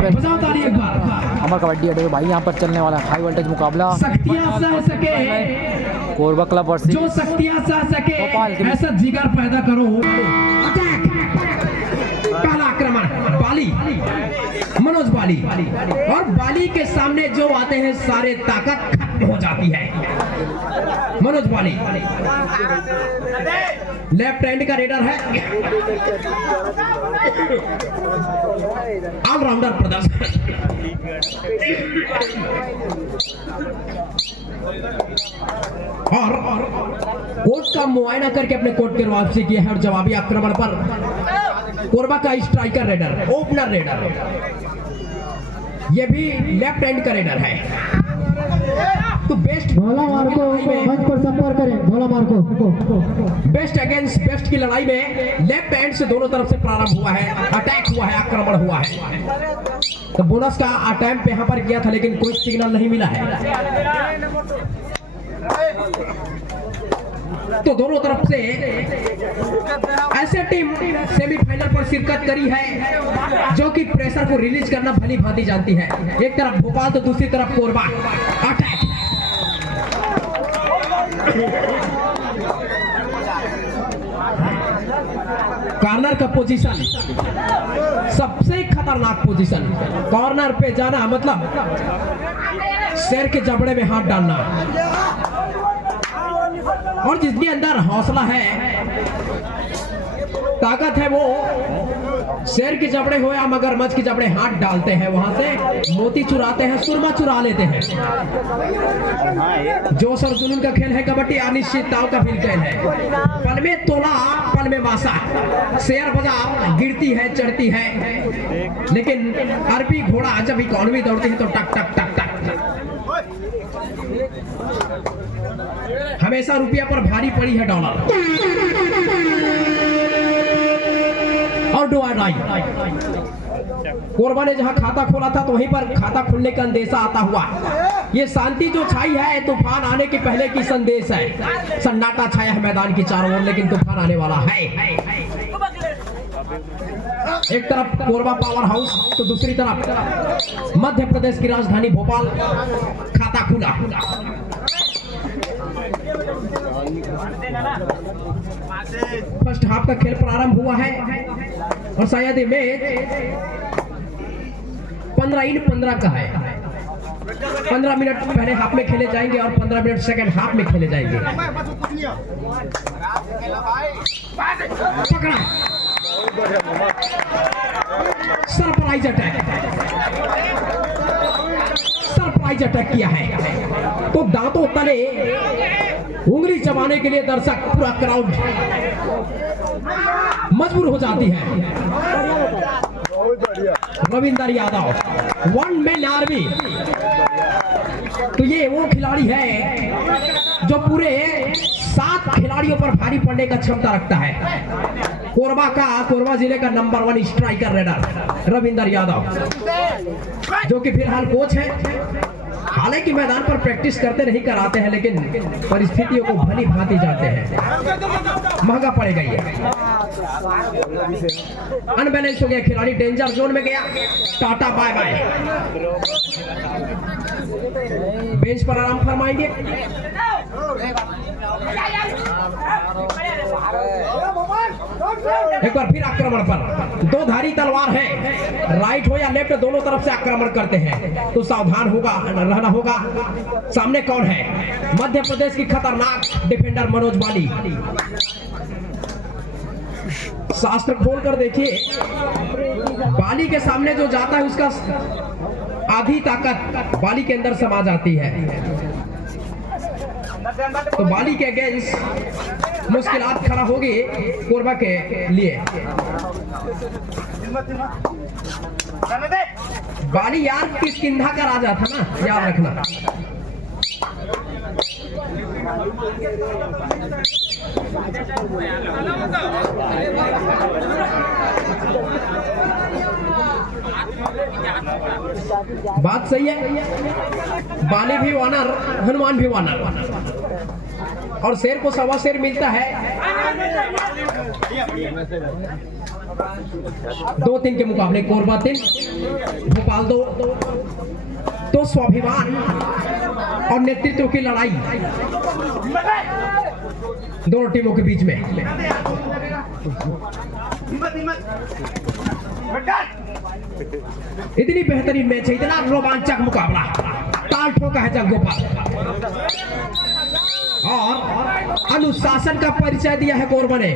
पे अमर कबड्डी अड्डे भाई यहाँ पर चलने वाला हाई वोल्टेज मुकाबला कोरबा क्लब वर्सेस जो शक्तियां सह सके ऐसा जिगर पैदा करो। पहला आक्रमण बाली, मनोज बाली, और बाली के सामने जो आते हैं सारे ताकत खत्म हो जाती है। मनोज बाली लेफ्ट हैंड का रेडर है, ऑलराउंडर प्रदर्शन। और कोर्ट का मुआयना करके अपने कोर्ट की वापसी की है और जवाबी आक्रमण पर कोरबा का स्ट्राइकर रेडर, ओपनर रेडर, ये भी लेफ्ट हैंड का रेडर है। तो बेस्ट भोला मार्को मंच पर संपर्क करें। भोला मार्को बेस्ट अगेंस्ट बेस्ट की लड़ाई में लेफ्ट हैंड से दोनों तरफ से प्रारंभ हुआ है, अटैक हुआ है, आक्रमण हुआ है। तो बोनस का अटैम्प्ट यहाँ पर किया था लेकिन कोई सिग्नल नहीं मिला है। तो दोनों तरफ से ऐसे टीम सेमीफाइनल पर शिरकत करी है जो कि प्रेशर को रिलीज करना भली भांति जानती है। एक तरफ भोपाल तो दूसरी तरफ कोरबा। अटैक कॉर्नर का पोजीशन सबसे खतरनाक पोजीशन। कॉर्नर पे जाना मतलब शेर के जबड़े में हाथ डालना, और जिसके अंदर हौसला है, ताकत है, वो शेर के जबड़े हो या मगरमच्छ के जबड़े हाथ डालते हैं, वहां से मोती चुराते हैं, सुरमा चुरा लेते हैं। जोश और जुनून का खेल है कबड्डी, अनिश्चितताओं का भी खेल है। पल में तोला पल में मासा, शेयर बाजार गिरती है चढ़ती है, लेकिन अरबी घोड़ा जब इकोनॉमी दौड़ती है तो टक टक टक टक हमेशा रुपया पर भारी पड़ी है डॉलर। और डू और डाई, कोरबा ने जहां खाता खोला था तो वहीं पर खाता खुलने का अंदेशा आता हुआ। ये शांति जो छाई है तूफान आने के पहले की संदेश है। सन्नाटा छाया है मैदान की चारों ओर, लेकिन तूफान आने वाला है। एक तरफ कोरबा पावर हाउस तो दूसरी तरफ मध्य प्रदेश की राजधानी भोपाल। खाता खुला, फर्स्ट हाफ का खेल प्रारंभ हुआ है और शायद ये मैच 15 का है। 15 मिनट पहले हाफ में खेले जाएंगे और 15 मिनट सेकंड हाफ में खेले जाएंगे। पकड़ा, सरप्राइज अटैक, सरप्राइज अटैक किया है। तो दांतों तले उंगली चबाने के लिए दर्शक, पूरा क्राउड मजबूर हो जाती है। Ravinder Yadav, one man army. तो ये वो खिलाड़ी है जो पूरे 7 खिलाड़ियों पर भारी पड़ने का क्षमता रखता है। कोरबा जिले का number 1 striker raider Ravinder Yadav, जो कि फिलहाल कोच है। हालांकि मैदान पर प्रैक्टिस करते नहीं कराते हैं, लेकिन परिस्थितियों को भली भांति जाते हैं। महंगा पड़ेगा ये। अनबैलेंस हो गया खिलाड़ी, डेंजर जोन में गया। Tata bye bye. बेंच पर आराम फरमाएंगे। एक बार फिर आक्रमण पर, दो धारी तलवार है, राइट हो या लेफ्ट दोनों तरफ से आक्रमण करते हैं, तो सावधान होगा रहना होगा। सामने कौन है? मध्य प्रदेश की खतरनाक डिफेंडर मनोज बाली। शास्त्र खोल कर देखिए, बाली के सामने जो जाता है उसका आधी ताकत बाली के अंदर समा जाती है। तो बाली के अगेंस्ट मुश्किलात खड़ा होगी कोरबा के लिए। बाली यार किसकिंधा का राजा था ना, याद रखना। बात सही है, बाली भी वानर, हनुमान भी वानर, और शेर को सवा शेर मिलता है। 2-3 के मुकाबले कोरबा 3, भोपाल 2। तो स्वाभिमान और नेतृत्व की लड़ाई दोनों टीमों के बीच में। इतनी बेहतरीन मैच है, इतना रोमांचक मुकाबला, ताल ठोका है जंगों पर, और अनुशासन का परिचय दिया है कोरबा ने।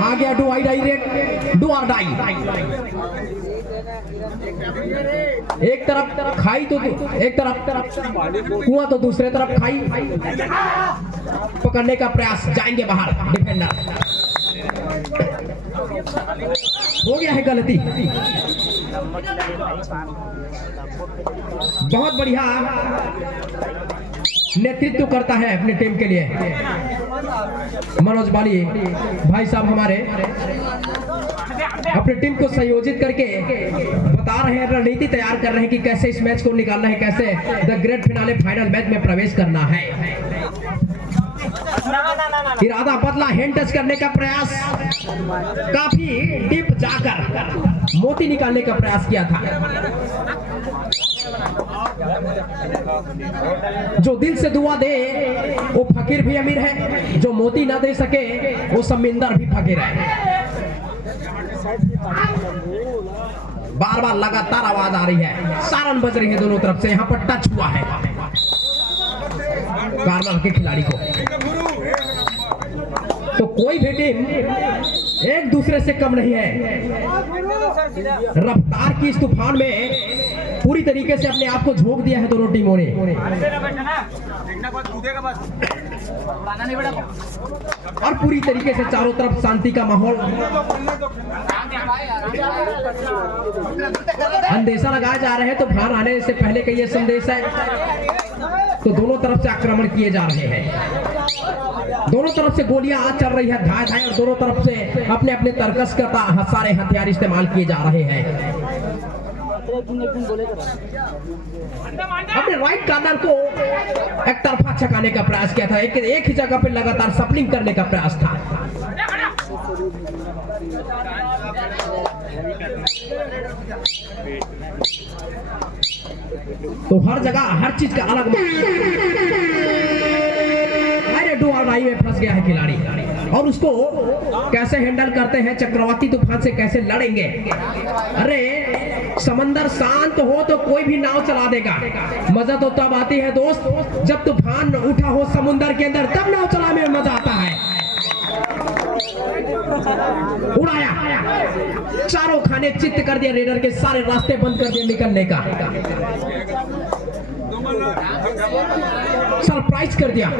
आ गया do or die raid, do और डाई। एक तरफ खाई तो एक तरफ कुआं तो दूसरे तरफ खाई। पकड़ने का प्रयास, जाएंगे बाहर डिफेंडर। हो गया है गलती। बहुत बढ़िया नेतृत्व करता है अपनी टीम के लिए मनोज बाली भाई साहब हमारे, अपनी टीम को संयोजित करके बता रहे हैं, रणनीति तैयार कर रहे हैं कि कैसे इस मैच को निकालना है, कैसे the great finale final match में प्रवेश करना है। इरादा बदला, हैंड टच करने का प्रयास, काफी डीप जाकर मोती निकालने का प्रयास किया था। जो दिल से दुआ दे वो फकीर भी अमीर है, जो मोती ना दे सके वो समिंदर भी फकीर है। बार बार लगातार आवाज आ रही है, सारन बज रही है दोनों तरफ से। यहाँ पर टच हुआ है कार्नर के खिलाड़ी को। तो कोई भी टीम एक दूसरे से कम नहीं है। रफ्तार की इस तूफान में पूरी तरीके से अपने आप को झोंक दिया है दोनों टीमों ने। और पूरी तरीके से चारों तरफ शांति का माहौल, अंदेशा लगाए जा रहे हैं। तो तूफान आने से पहले का ये संदेश है। तो दोनों तरफ से आक्रमण किए जा रहे हैं, दोनों तरफ से गोलियां आ चल रही है धाए धाए, और दोनों तरफ से अपने अपने तर्कस का सारे हथियार इस्तेमाल किए जा रहे हैं। अपने राइट कार्नर को एक तरफा छकाने का प्रयास किया था, एक ही जगह पे लगातार सपलिंग करने का प्रयास था। तो हर जगह हर चीज का अलग, अरे डू और डाई में फंस गया है खिलाड़ी, और उसको कैसे हैंडल करते हैं, चक्रवाती तूफान से कैसे लड़ेंगे। अरे समंदर शांत हो तो कोई भी नाव चला देगा, मजा तो तब आती है दोस्त जब तूफान उठा हो समुंदर के अंदर, तब नाव चलाने में मजा आता है। उड़ाया, चारों खाने चित्त कर दिया, रेडर के सारे रास्ते बंद कर दिए निकलने का, सरप्राइज कर दिया,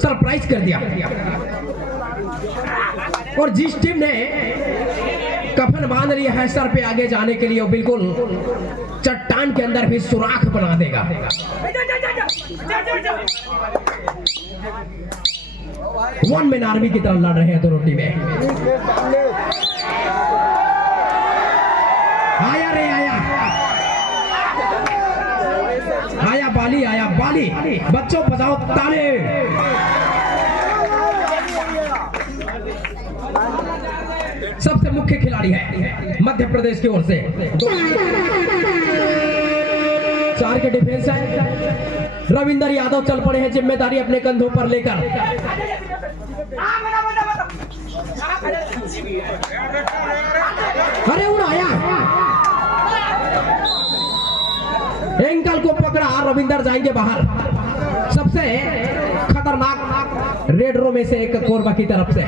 सरप्राइज कर दिया। और जिस टीम ने कफन बांध लिया है सर पे आगे जाने के लिए, वो बिल्कुल चट्टान के अंदर भी सुराख बना देगा। वन मैन आर्मी की तरह लड़ रहे हैं दोनों टीमें। आया रे आया, आया बाली, आया बाली। बच्चों बजाओ ताले। सबसे मुख्य खिलाड़ी है मध्य प्रदेश की ओर से, 4 के डिफेंस है। रविंदर यादव चल पड़े हैं जिम्मेदारी अपने कंधों पर लेकर। अरे उड़ाया, एंकल को पकड़ा, रविंदर जाएंगे बाहर। सबसे खतरनाक रेडरों में से एक कोरबा की तरफ से।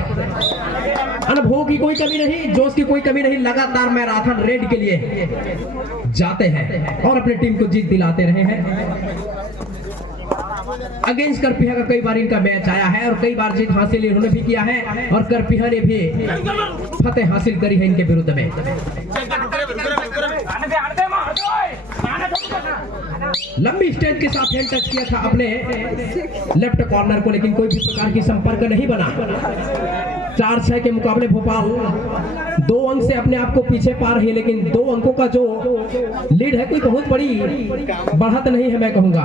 अनुभव की कोई कमी नहीं, जोश की कोई कमी नहीं, लगातार मैराथन रेड के लिए जाते हैं और अपनी टीम को जीत दिलाते रहे हैं। अगेंस्ट करपिहा का कई बार इनका मैच आया है और कई बार जीत हासिल इन्होंने भी किया है, और करपिहा ने भी फतेह हासिल करी है इनके विरुद्ध में। लंबी स्टेज के साथ हैंड टच किया था अपने लेफ्ट कॉर्नर को, लेकिन कोई भी प्रकार की संपर्क नहीं बना। 4-6 के मुकाबले भोपाल 2 अंक से अपने आप को पीछे पा रही है, लेकिन 2 अंकों का जो लीड है कोई बहुत बड़ी बढ़त नहीं है मैं कहूंगा।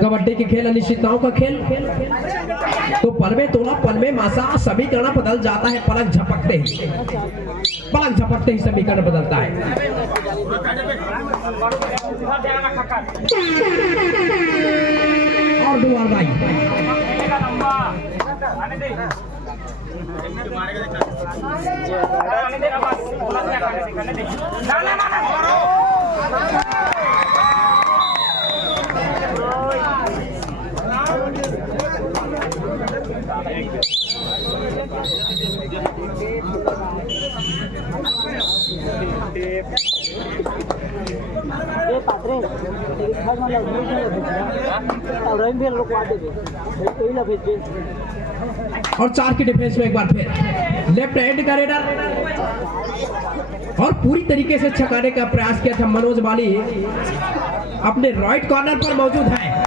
कबड्डी के खेल अनिश्चितताओं का खेल, तो पल में तोला पल में मासा समीकरण बदल जाता है। पलक झपकते ही समीकरण बदलता है। और दुआर भाई और 4 की डिफेंस में एक बार फिर लेफ्ट हैंड का रेडर, और पूरी तरीके से छकाने का प्रयास किया था मनोज वाली, अपने राइट कॉर्नर पर मौजूद है।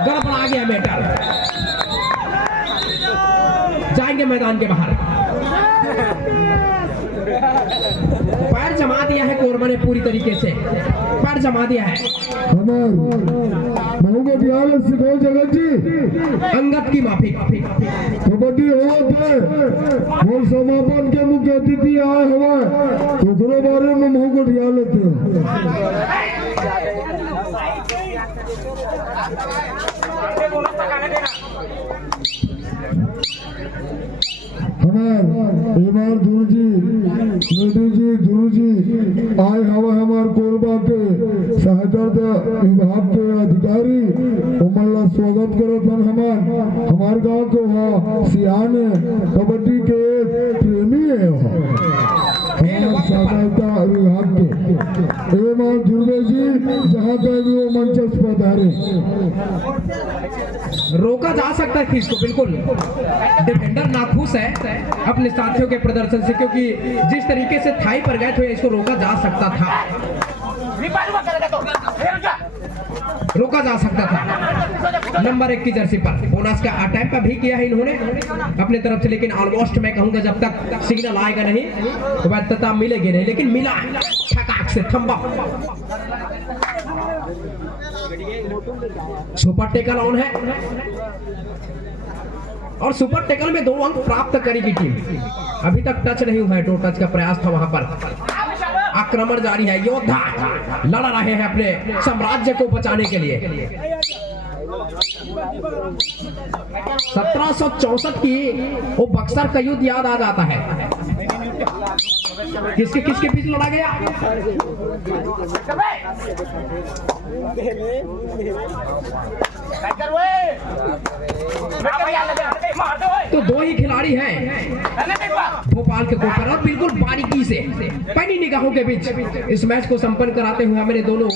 गड़बड़ा गया मैटर, जाएंगे मैदान के बाहर। पैर जमा दिया है कोरमा ने, पूरी तरीके से पैर जमा दिया है। जगत जी अंगत की माफी। कबड्डी होते और समापन के मुख्य अतिथि आए हुए तो बारे में मुँह को ध्यान लेते हमार धुर जी आए हवा हमार कोरबा के सहायता विभाग के अधिकारी उमल्ला स्वागत करत हमार गांव को सियान कबड्डी के प्रेमी है हमार सहायता विभाग के एवं ध्रुवे जी जहाँ पे भी वो मंच पधारे। रोका जा सकता है इसको, बिल्कुल डिफेंडर नाखुश है अपने साथियों के प्रदर्शन से, क्योंकि जिस तरीके से थाई पर गए थे इसको रोका जा सकता था, रोका जा सकता था। नंबर 1 की जर्सी पर बोनस का अटैम्प्ट भी किया है इन्होंने अपने तरफ से, लेकिन ऑलमोस्ट मैं कहूंगा जब तक सिग्नल आएगा नहीं तो वैधता मिलेगी नहीं, लेकिन मिला ठकाक से थंबा। सुपर टेकल ऑन है और सुपर टेकल में 2 अंक प्राप्त करेगी टीम। अभी तक टच नहीं हुआ है, 2 टच का प्रयास था वहां पर। आक्रमण जारी है, योद्धा लड़ रहे हैं अपने साम्राज्य को बचाने के लिए। 1764 की वो बक्सर का युद्ध याद आ जाता है। किसके बीच लड़ा गया? तो 2 ही खिलाड़ी हैं भोपाल के गोपर, और बिल्कुल बारीकी से पैनी निगाहों के बीच इस मैच को संपन्न कराते हुए हमारे दोनों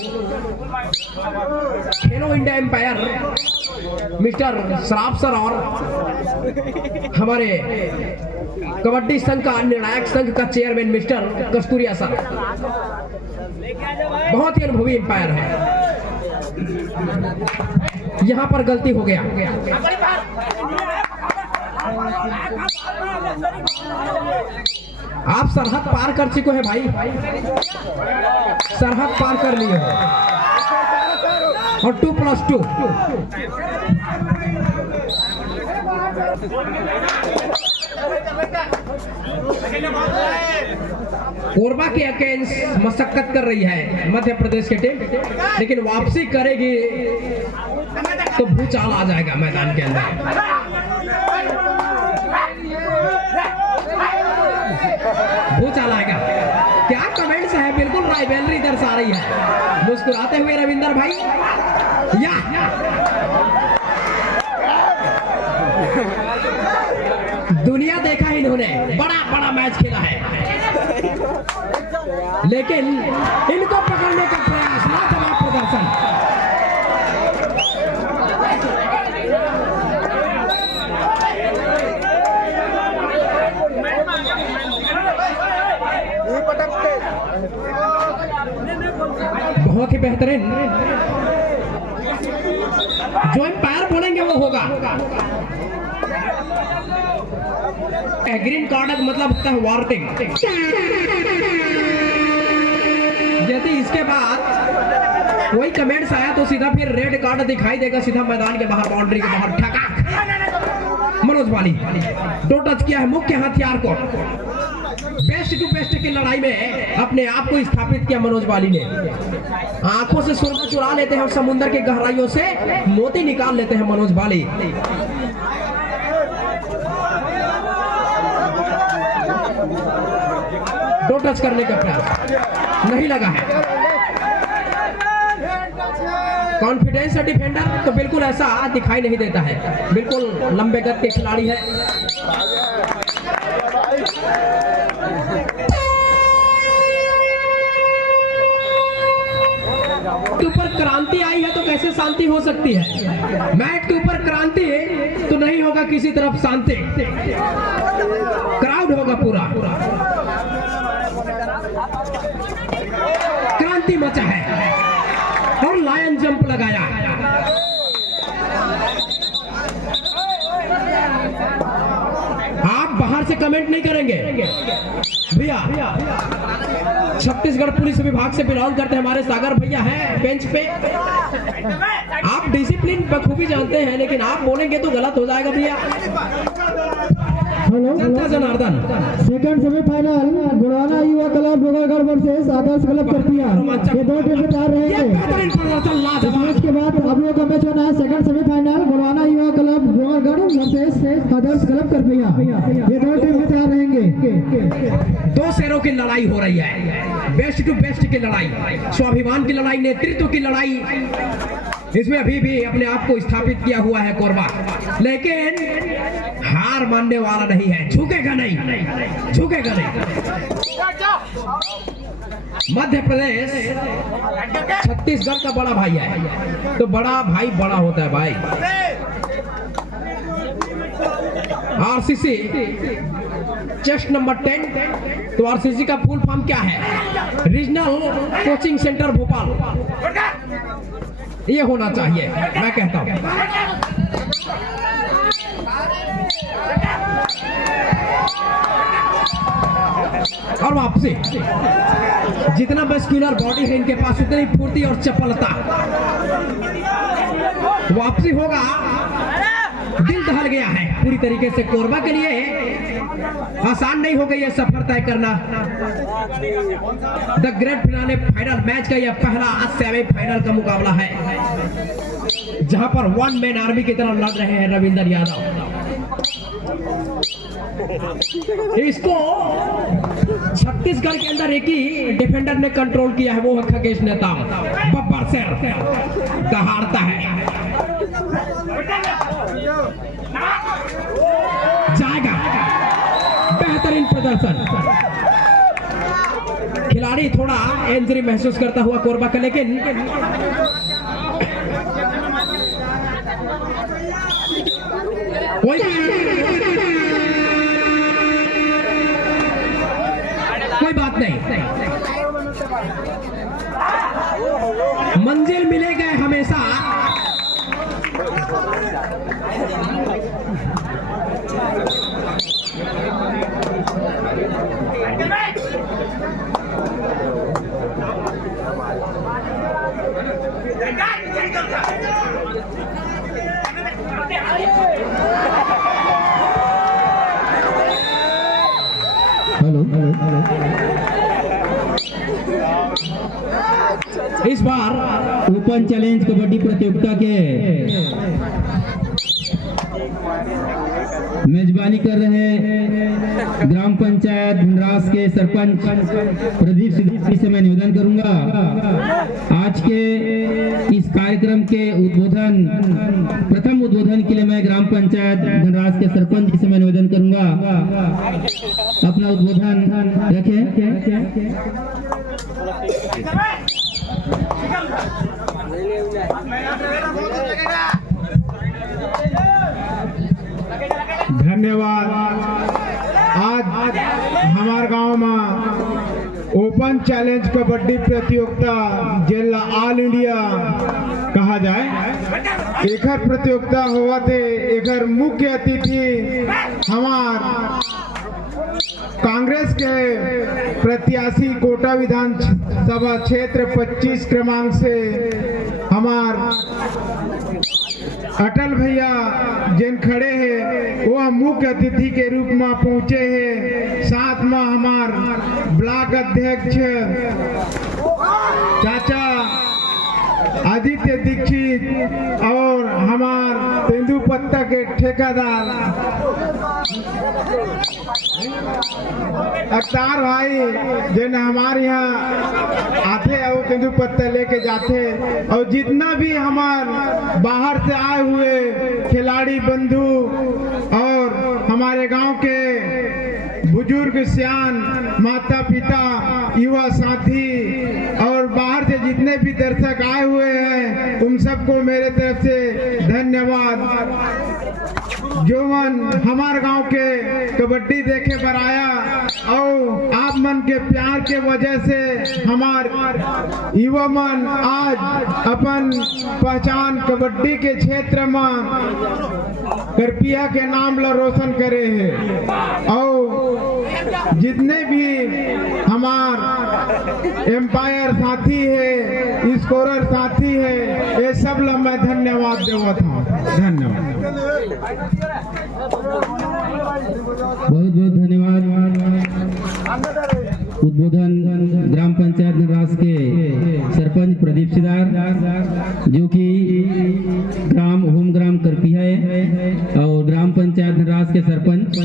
खेलो India empire mister Shroff sir और हमारे कबड्डी संघ का निर्णायक संघ का चेयरमैन मिस्टर कस्तूरिया सर, बहुत ही अनुभवी एम्पायर है। यहाँ पर गलती हो गया। आप सरहद पार कर चुके हैं भाई, सरहद पार कर लिए हो, और 2+2 कोरबा के अगेंस्ट मशक्कत कर रही है मध्य प्रदेश की टीम, लेकिन वापसी करेगी तो भूचाल आ जाएगा मैदान के अंदर। भूचाल आएगा। क्या कमेंट्स है, बिल्कुल राइवलरी दर्शा रही है। मुस्कुराते हुए रविंदर भाई, या दुनिया देखा है इन्होंने, बड़ा मैच खेला है, लेकिन इनको पकड़ने का प्रयास, लाजवाब प्रदर्शन। बहुत बेहतरीन। जो एम्पायर बोलेंगे वो होगा। ग्रीन कार्ड का मतलब होता है वार्निंग। यदि इसके बाद कोई कमेंट्स आया तो सीधा फिर रेड कार्ड दिखाई देगा, सीधा मैदान के बाहर, बाउंड्री के बाहर ठकाक। मनोज वाली दो टच किया है मुख्य हथियार को। बेस्ट टू बेस्ट की लड़ाई में अपने आप को स्थापित किया मनोज वाली ने। आंखों से सुरमा चुरा लेते हैं और समुद्र की गहराइयों से मोती निकाल लेते हैं मनोज वाली। दो टच करने का प्रयास नहीं लगा है। कॉन्फिडेंस डिफेंडर तो बिल्कुल ऐसा दिखाई नहीं देता है, बिल्कुल लंबे कद के खिलाड़ी है। के ऊपर क्रांति आई है तो कैसे शांति हो सकती है? मैट के ऊपर क्रांति तो नहीं होगा किसी तरफ शांति, क्राउड होगा पूरा। क्रांति मचा है और लायन जंप लगाया। आप बाहर से कमेंट नहीं करेंगे भैया। छत्तीसगढ़ पुलिस विभाग से बिलोंग करते हैं हमारे सागर भैया हैं बेंच पे। आप डिसिप्लिन बखूबी जानते हैं, लेकिन आप बोलेंगे तो गलत हो जाएगा भैया। हेलो, जनता जनार्दन सेकंड सेमीफाइनल गुड़वाना युवा क्लब डोंगरगढ़ वर्सेस आदर्श क्लब करपिया। ये दो टीम में तैयार रहेंगे। मैच के बाद अब लोग का मैच होना है सेकंड सेमीफाइनल गुड़वाना युवा क्लब डोंगरगढ़ वर्सेस आदर्श क्लब करपिया। ये दो टीम में तैयार रहेंगे। दो शेरों की लड़ाई हो रही है, बेस्ट टू बेस्ट की लड़ाई, स्वाभिमान की लड़ाई, नेतृत्व की लड़ाई। इसमें अभी भी अपने आप को स्थापित किया हुआ है कोरबा, लेकिन हार मानने वाला नहीं है, झुकेगा नहीं, झुकेगा नहीं। मध्य प्रदेश छत्तीसगढ़ का बड़ा भाई है, तो बड़ा भाई बड़ा होता है भाई। आरसीसी चेस्ट नंबर 10, तो आरसीसी का फुल फॉर्म क्या है? Regional coaching centre Bhopal. ये होना चाहिए, मैं कहता हूं। और वापसी, जितना मस्कुलर बॉडी है इनके पास उतनी फुर्ती और चपलता। वापसी होगा, दिल दहल गया है पूरी तरीके से। कोरबा के लिए आसान नहीं हो गई है सफर तय करना। The grand finale final match का यह पहला सेमीफाइनल का मुकाबला है, जहां पर वन मैन आर्मी की तरह लड़ रहे हैं रविंदर यादव। इसको छत्तीसगढ़ के अंदर एक ही डिफेंडर ने कंट्रोल किया है, वो है खगेश नेताम। बब्बर शेर दहाड़ता है, जाएगा। बेहतरीन प्रदर्शन, खिलाड़ी थोड़ा इंजरी महसूस करता हुआ कोरबा का, लेकिन कोई बात नहीं, मंजिल मिलेगा हमेशा। इस बार ओपन चैलेंज कबड्डी प्रतियोगिता के मेजबानी कर रहे ग्राम पंचायत धनराज के सरपंच प्रदीप सिद्धि से मैं निवेदन करूंगा, आज के इस कार्यक्रम के प्रथम उद्बोधन के लिए मैं ग्राम पंचायत धनराज के सरपंच जी से मैं निवेदन करूंगा, अपना उद्बोधन रखें। धन्यवाद। आज हमारे गांव में ओपन चैलेंज कबड्डी प्रतियोगिता जिला ऑल इंडिया कहा जाए एकर प्रतियोगिता हुआ थे। एकर मुख्य अतिथि हमार कांग्रेस के प्रत्याशी कोटा विधानसभा क्षेत्र 25 क्रमांक से हमार अटल भैया जिन खड़े हैं वह मुख्य अतिथि के रूप में पहुंचे हैं। साथ में हमार ब्लॉक अध्यक्ष चाचा आदित्य दीक्षित और हमार तेंदुपत्ता के ठेकेदार अख्तार भाई जिन हमारे यहाँ आते और तेंदुपत्ता लेके जाते और जितना भी हमार बाहर से आए हुए खिलाड़ी बंधु और हमारे गांव के बुजुर्ग सियान माता पिता युवा साथी और बाहर से जितने भी दर्शक आए हुए हैं उन सबको मेरे तरफ से धन्यवाद। जो मन हमारे गांव के कबड्डी देखे पर आया और आप मन के प्यार के वजह से हमार युवा मन आज अपन पहचान कबड्डी के क्षेत्र में करपिया के नाम ला रोशन करे हैं। और जितने भी हमार एम्पायर साथी है स्कोरर साथी है ये सब ला मैं धन्यवाद देवा था। धन्यवाद। बहुत बहुत धन्यवाद। उद्बोधन ग्राम पंचायत निवास के सरपंच प्रदीप सिदार जो कि होम ग्राम करपिया है और ग्राम पंचायत निवास के सरपंच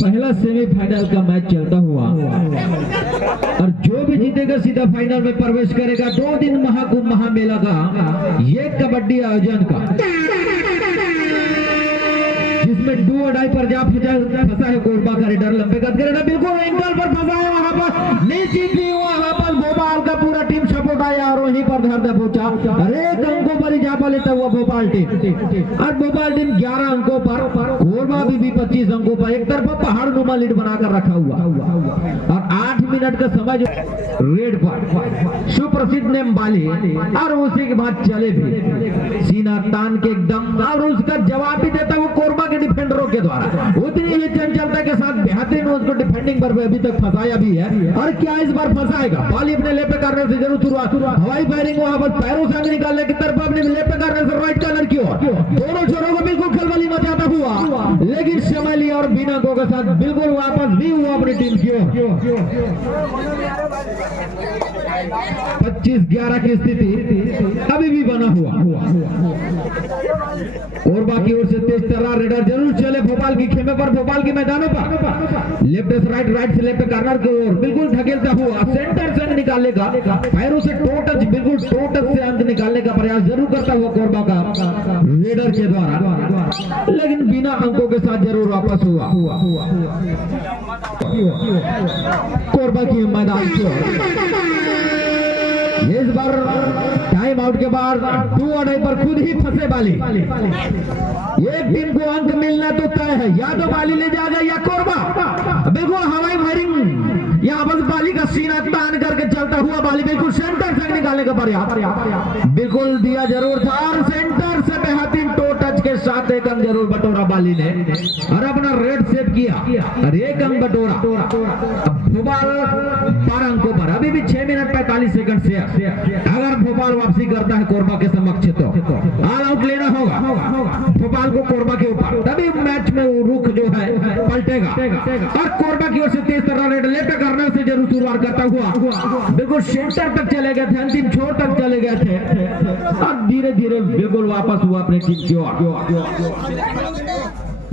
पहला सेमीफाइनल का मैच चलता हुआ और जो भी जीतेगा सीधा फाइनल में प्रवेश करेगा। 2 दिन महाकुंभ महामेला का ये कबड्डी आयोजन का जिसमें डू अडाई पर जा फंसा है कोरबा का रेडर लंबे कद का बिल्कुल एंकल पर फंसा है। वहां पर निश्चित ही वहां पर भोपाल का पूरा टीम सपोर्ट आया और वहीं पर धरता पहुंचा। अरे अंकों पर इजाफा लेता हुआ भोपाल टीम और भोपाल टीम 11 अंकों पर कोरबा भी 25 अंकों पर एक तरफा पहाड़ नुमा लीड बनाकर रखा हुआ और 8 मिनट का समय रेड पर सुप्रसिद्ध नेम बाली और उसी के बाद चले भी सीना तान के एकदम और उसका जवाब भी देता हुआ कोरबा के डिफेंडरों के द्वारा उतनी ही चंचलता के साथ बेहतरीन उसको डिफेंडिंग पर अभी तक फंसाया भी है। और क्या इस बार फंसाएगा? बॉल अपने लेपे करने से जरूर शुरुआत हवाई फायरिंग वहां पर पैरों से आगे निकालने की तरफ अपने लेपे करने से राइट कॉर्नर की ओर दोनों छोरों को बिल्कुल खलबली मचाता हुआ लेकिन समय लिया और बिना गो के साथ बिल्कुल वापस भी हुआ अपनी टीम की ओर। 25-11 की स्थिति अभी भी बना हुआ और बाकी ओर से तेज तर्रार रेडर जरूर चले भोपाल की खेमे पर भोपाल के मैदानों पर लेफ्ट से राइट से लेफ्ट कॉर्नर की ओर बिल्कुल धकेलता हुआ सेंटर से निकालने का पैरों से बिल्कुल टो टच से अंक निकालने का प्रयास जरूर करता हुआ कोरबा का रेडर के द्वारा लेकिन बिना अंकों के साथ जरूर वापस हुआ कोरबा की मैदान की इस बार टाइम आउट के बाद 2 अड़ाई पर खुद ही फंसे बाली। एक टीम को अंक मिलना तो तय है, या तो बाली ले जाएगा या कोरबा। बिल्कुल हवाई फायरिंग यहाँ बस बाली का सीना तान करके चलता हुआ बाली बिल्कुल सेंटर से निकालने का प्रयास बिल्कुल दिया जरूर था और सेंटर से बेहतरीन टो टच के साथ एक अंक जरूर बटोरा बाली ने और अपना रेड सेट किया और एक अंक बटोरा। भोपाल 12 अंकों पर अभी भी 6 मिनट 45 सेकंड से अगर भोपाल वापसी करता है कोरबा के समक्ष तो ऑल आउट लेना होगा भोपाल को कोरबा के ऊपर, तभी मैच में वो रुख जो है पलटेगा और कोरबा की ओर से तेज तरह रेड लेफ्ट करने से जरूर शुरुआत करता हुआ बिल्कुल सेंटर तक चले गए थे, अंतिम छोर तक चले गए थे और धीरे धीरे बिल्कुल वापस हुआ अपने टीम की ओर।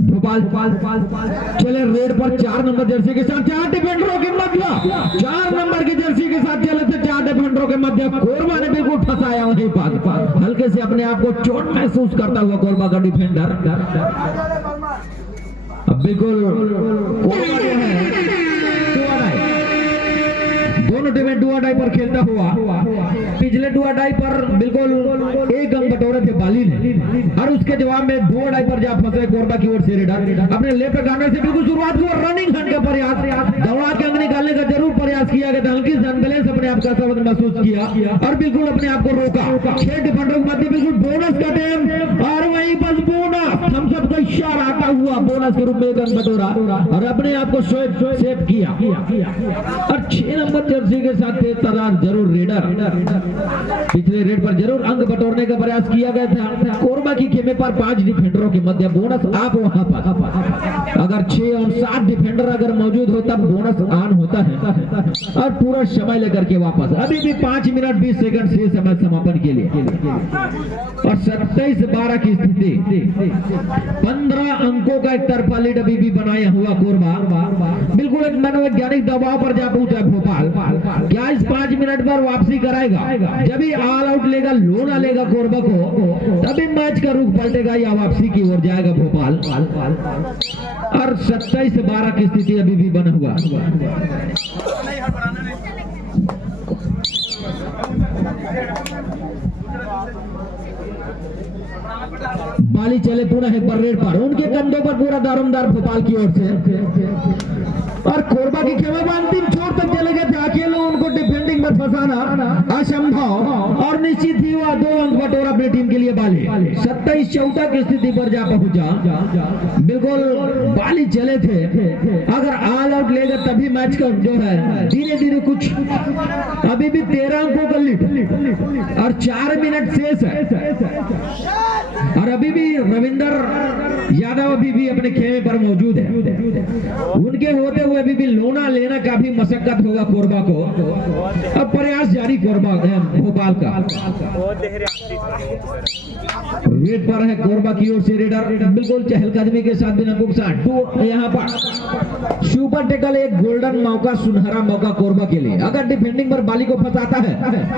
भोपाल चले रेड पर 4 नंबर जर्सी के साथ 4 डिफेंडरों के मध्य 4 नंबर की जर्सी के साथ चले थे 4 डिफेंडरों के मध्य कोरबा ने बिल्कुल फंसाया वहीं पास हल्के से अपने आप को चोट महसूस करता हुआ कोरबा का डिफेंडर अब बिल्कुल कोरबा जो है दोनों टीमें डुआ डाई पर खेलता हुआ पिछले डुआ डाई पर बिल्कुल एक अंक बटोरे थे बाली ने और उसके जवाब में डुआ डाई पर जा फंसे कोरबा की ओर से रेडर अपने लेफ्ट कॉर्नर से बिल्कुल शुरुआत हुआ रनिंग हंट का प्रयास दौड़ा के अंक निकालने का जरूर प्रयास किया गया था हल्की अनबैलेंस अपने आप का सबक महसूस किया और बिल्कुल अपने आप को रोका 6 डिफेंडरों के मध्य बिल्कुल बोनस का टाइम और वहीं बस बोनस हम सबका इशारा आता हुआ बोनस के रूप में एक अंक बटोरा और अपने आप को सेव किया और 6 नंबर जर्सी के साथ तेज तादाद जरूर रेडर पिछले रेड पर जरूर अंक बटोरने का प्रयास किया गया था कोरबा की खेमे पर 5 डिफेंडरों के मध्य बोनस आप वहां पर अगर 6 और 7 डिफेंडर अगर मौजूद हो तब बोनस ऑन होता है और पूरा समय लेकर के वापस अभी भी 5 मिनट 20 सेकंड से समय समापन के लिए और 27-12 की स्थिति 15 अंकों का एक तरफा लीड अभी भी बनाया हुआ कोरबा बिल्कुल एक मनोवैज्ञानिक दबाव पर जा पहुंचा भोपाल क्या इस 5 मिनट पर वापसी कराएगा जब ही ऑल आउट लेगा लोना लेगा कोरबा को तभी मैच का रुख पलटेगा या वापसी की ओर जाएगा भोपाल और 27-12 की स्थिति अभी भी बना हुआ बाली चले पुनः एक बार रेड पर उनके कंधों पर पूरा दारोमदार भोपाल की ओर से और कोरबा की खेमे में अंतिम छोर तक चले गए थे अकेले उनको डिफेंडिंग में फंसाना असंभव और निश्चित ही हुआ 2 अंक बटोरा अपनी टीम के लिए बाली 27-14 की स्थिति पर जा पहुंचा बिल्कुल बाली चले थे अगर ऑल आउट लेगा तभी मैच का जो है धीरे धीरे कुछ अभी भी 13 अंकों का लीड और 4 मिनट शेष है और अभी भी रविंदर यादव अभी भी अपने खेमे पर मौजूद है उनके होते हुए अभी भी लोना लेना काफी मशक्कत होगा कोरबा को अब प्रयास जारी कोरबा भोपाल का वेट पर है कोरबा की ओर से रेडर बिल्कुल चहलकदमी के साथ बिना कुक साथ टू यहाँ पर सुपर टेकल एक गोल्डन मौका सुनहरा मौका कोरबा के लिए अगर डिफेंडिंग पर बाली को फंसाता है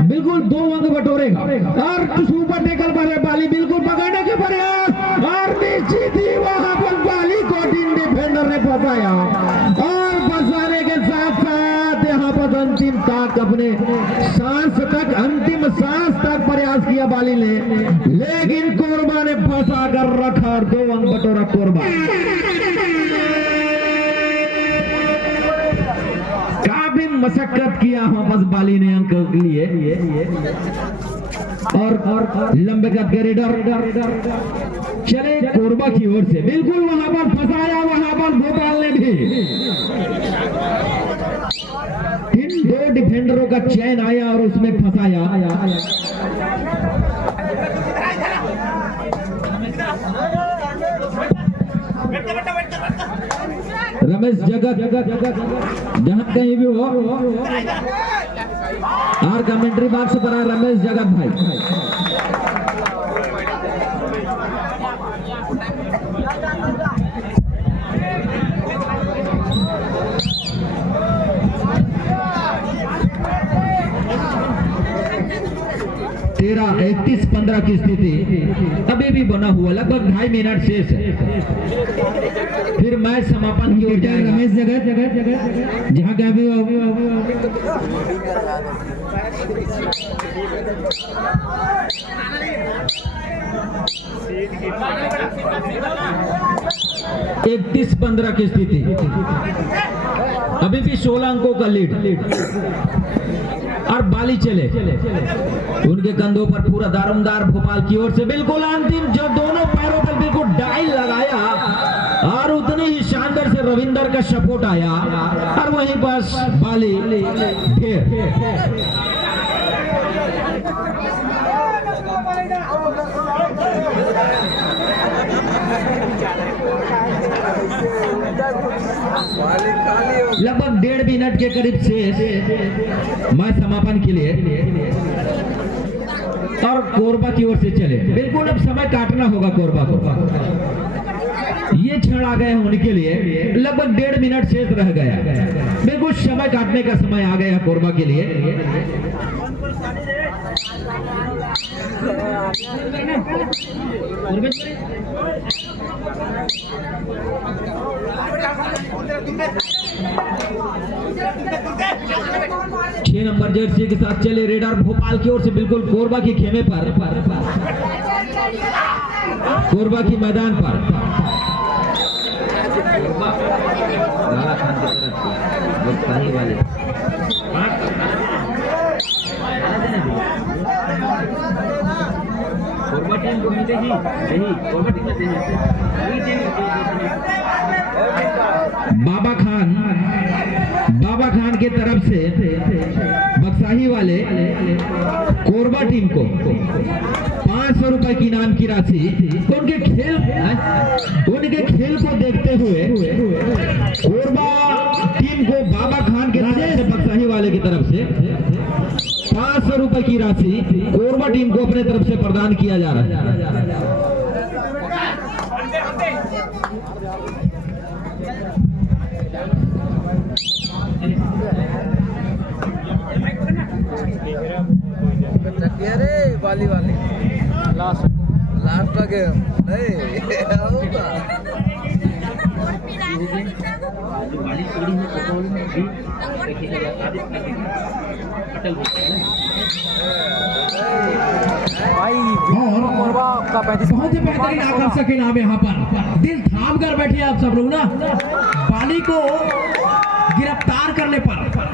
बिल्कुल 2 अंक बटोरेगा और सुपर टेकल पर है बाली बिल्कुल पकड़ने के प्रयास और निश्चित ही वहां पर बाली को टीम डिफेंडर ने फंसाया और फंसाने के साथ साथ यहाँ पर अंतिम तक अपने अंतिम सांस तक प्रयास किया बाली ने लेकिन कोरबा ने फंसा कर रखा और 2 अंक बटोरा कोरबा काफी मशक्कत किया वापस बाली ने अंक के लिए और लंबे कद के रेडर चले कोरबा की ओर से बिल्कुल वहां पर फंसाया वहां पर भोपाल ने भी इन 2 डिफेंडरों का चयन आया और उसमें फंसाया रमेश जगत जहां कहीं भी हो और कमेंट्री बॉक्स पर है रमेश जगत भाई तेरह 31-15 की स्थिति अभी भी बना हुआ लगभग 2.5 मिनट शेष है फिर मैच समापन की ओर जाएगा रमेश जगत जहां का भी इकतीस 15 की स्थिति अभी भी 16 अंकों का लीड और बाली चले उनके कंधों पर पूरा दारोमदार भोपाल की ओर से बिल्कुल अंतिम जो दोनों पैरों पर बिल्कुल डाइल लगाया और उतनी ही शानदार से रविंदर का सपोर्ट आया और वहीं बस बाली ढेर लगभग 1.5 मिनट के करीब शेष मैच समापन के लिए और कोरबा की ओर से चले बिल्कुल अब समय काटना होगा कोरबा को ये क्षण आ गए उनके लिए, लगभग 1.5 मिनट शेष रह गया, बिल्कुल समय काटने का समय आ गया कोरबा के लिए। छह नंबर जर्सी के साथ चले रेडर भोपाल की ओर से बिल्कुल कोरबा के खेमे पर, कोरबा की मैदान पर। कोरबा टीम को मिलेगी नहीं, कोरबा टीम बाबा खान के तरफ से बक्साही वाले कोरबा टीम को 500 रुपए की इनाम की राशि। उनके खेल को देखते हुए कोरबा टीम को बाबा खान के तरफ से बक्साही वाले की तरफ से 500 रुपए की राशि कोरबा टीम को अपने तरफ से प्रदान किया जा रहा है। वाली लास्ट गेम नहीं कोरबा का 35 बहुत ही बेहतरीन आकर्षक के नाम यहाँ पर दिल थाम कर बैठिए आप सब लोग ना, बाली को गिरफ्तार करने पर